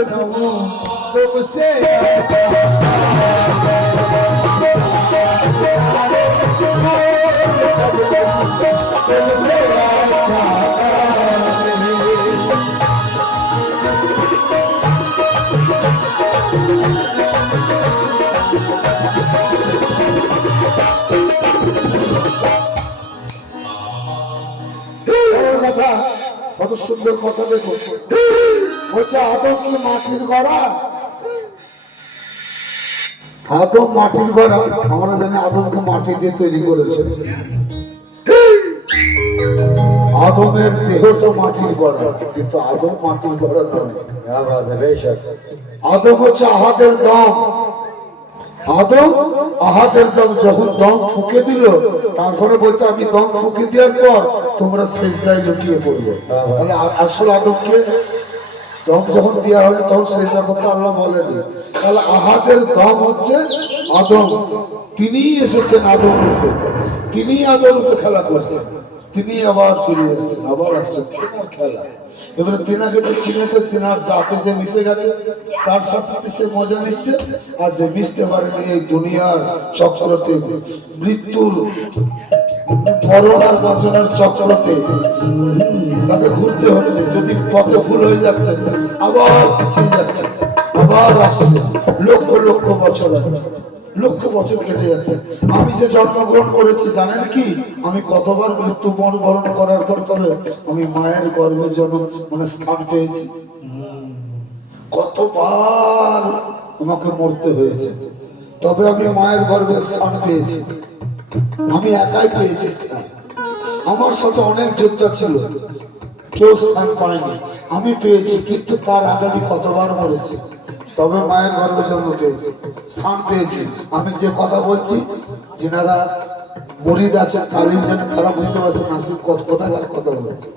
नमो तुमसे কত সুন্দর কথা দেখো বলছে আদম কি মাটির গড়া আদম মাটির গড়া আমরা জানি আদমকে মাটি দিয়ে তৈরি করেছে আদমের দেহটা মাটির গড়া কিন্তু আদম মাটির গড়া নয় আদম হচ্ছে আহাদের দম আদম আহাদের দম যখন দম ফুঁকে দিল তারপরে বলছে আমি দম ফুঁকে দেওয়ার পর তোমরা সেজদায় লুটিয়ে পড়বে তাহলে আসল আদমকে দম যখন দেওয়া হলো তখন সেজদা করতে আল্লাহ বলেনি তাহলে আহাদের দম হচ্ছে আদম তিনিই এসেছেন আদম রূপে তিনিই আদম রূপে খেলা করছেন তিনি আবার ফিরে যাচ্ছেন আবার আসছেন খেলা এবারে তিনাকে তো চিনেতে তিনার জাতে যে মিশে গেছে তার সাথে সে মজা নিচ্ছে আর যে মিশতে পারেনি এই দুনিয়ার চক্রতে মৃত্যুর মরণ আর বচনার চক্রতে তাকে ঘুরতে হচ্ছে যদি পথে ভুল হয়ে যাচ্ছে আবার পিছিয়ে যাচ্ছে আবার আসছে লক্ষ লক্ষ বছর লক্ষ বছর কেটে যাচ্ছে আমি যে জন্মগ্রহণ করেছি জানেন কি আমি কতবার মৃত্যু বরণ করার পর তবে আমি মায়ের গর্ভের জন্য মানে স্থান পেয়েছি কতবার আমাকে মরতে হয়েছে তবে আমি মায়ের গর্ভে স্থান পেয়েছি আমি একাই পেয়েছি স্থান আমার সাথে অনেক যোদ্ধা ছিল কেউ স্থান পায়নি আমি পেয়েছি কিন্তু তার আগে আমি কতবার মরেছি তবে মায়ের গর্ভে জন্ম পেয়েছি স্থান পেয়েছি আমি যে কথা বলছি যেনারা মুরিদ আছে তালিম যেন তারা বুঝতে পারছে না কোথাকার কথা বলেছে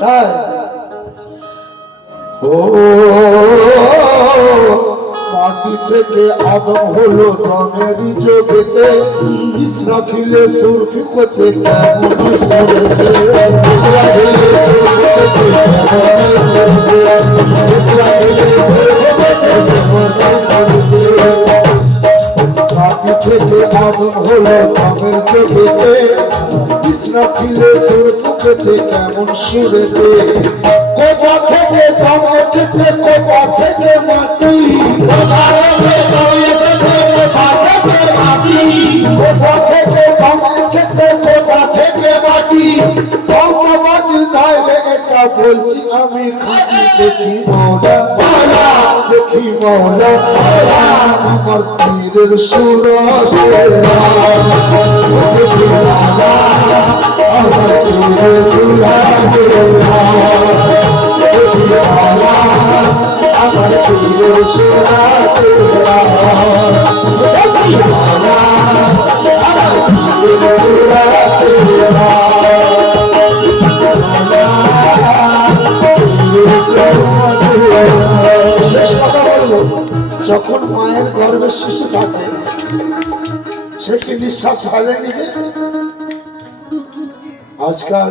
তাই ও মাটি থেকে আদম হলো দমেরই জগতে ইসরাফিলে সুর ফিকছে কেমন সুরেছে মাটি থেকে আদম হলো দমের জগতে ইসরাফিলে সুর ফিকছে কেমন সুরেছে কোথা থেকে দম উঠেছে কোথা থেকে মাটি কোথা থেকে দম উঠেছে কোথা থেকে মাটি কোথা থেকে দম উঠেছে কোথা থেকে মাটি ধর্মবাজ নয় রে এটা বলছি আমি খাঁটি দেখি মৌলা দেখি মৌলা আমার পীরের সুর দেখি মৌলা আমার পীরের সুর আমার পীরের সুর যখন মায়ের গর্ভে শিশু থাকে সে কি নিঃশ্বাস ফেলে নিজে আজকাল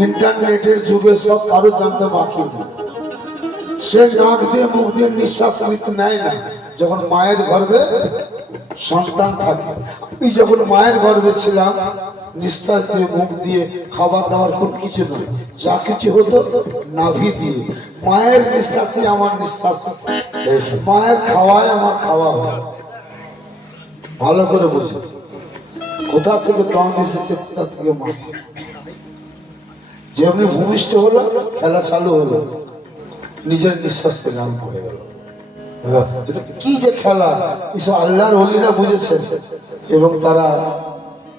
ইন্টারনেটের যুগে সব কারো জানতে বাকি নেই সে নাক দিয়ে মুখ দিয়ে নিঃশ্বাস নিতে নেয় না যখন মায়ের গর্ভে সন্তান থাকে আমি যখন মায়ের গর্ভে ছিলাম নিঃশ্বাস দিয়ে মুখ দিয়ে খাবার দাবার খুব কিছু নয় যা কিছু হতো নাভি দিয়ে মায়ের নিঃশ্বাসে আমার নিঃশ্বাস মায়ের খাওয়ায় আমার খাওয়া ভালো করে বুঝে কোথা থেকে দম এসেছে কোথা থেকে মাটি যেমনি ভূমিষ্ঠ হলো খেলা চালু হলো নিজের নিঃশ্বাস থেকে আরম্ভ হয়ে গেল কি যে খেলা এসব আল্লাহর ওলিরা বুঝেছেন এবং তারা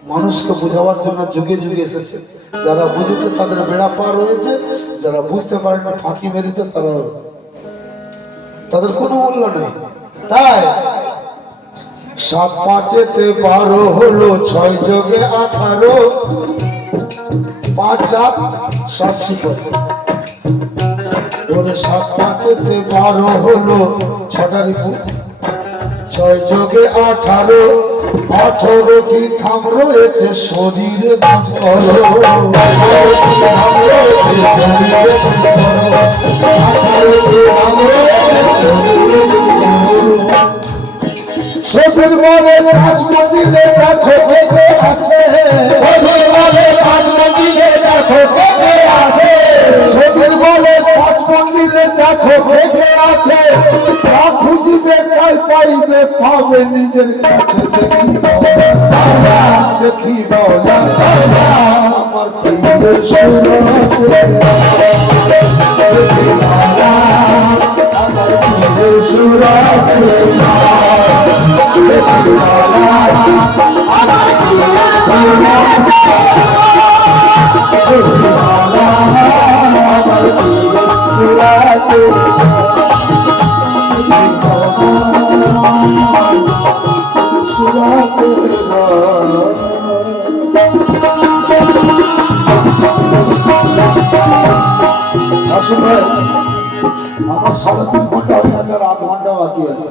মানুষকে বোঝাবার জন্য যুগে যুগে এসেছে যারা বুঝেছে তাদের বেড়া পার হয়েছে যারা বুঝতে পারেন ফাঁকি মেরেছে তারা তাদের কোনো মূল্য নেই তাই 7 5 12 হলো 6 যোগে 18 5 7 7 7 5 12 হলো 6টা রিপু ছয় যোগে 18 18টি থাম রয়েছে শরীরে কাজ করো শরীর বলে 5 মঞ্জিলে দেখো কে আছে শরীর বলে 5 মঞ্জিলে দেখো কে আছে শরীর বলে 5 মঞ্জিলে দেখো কে আছে তা খুঁজবে তাই পাইবে পাবে নিজের কাছে দেখি বলা আমার প্রিয় সুরা আমার প্রিয় সুরা আমার 3.5 ঘন্টা আপনাদের 8 ঘন্টা বাকি আছে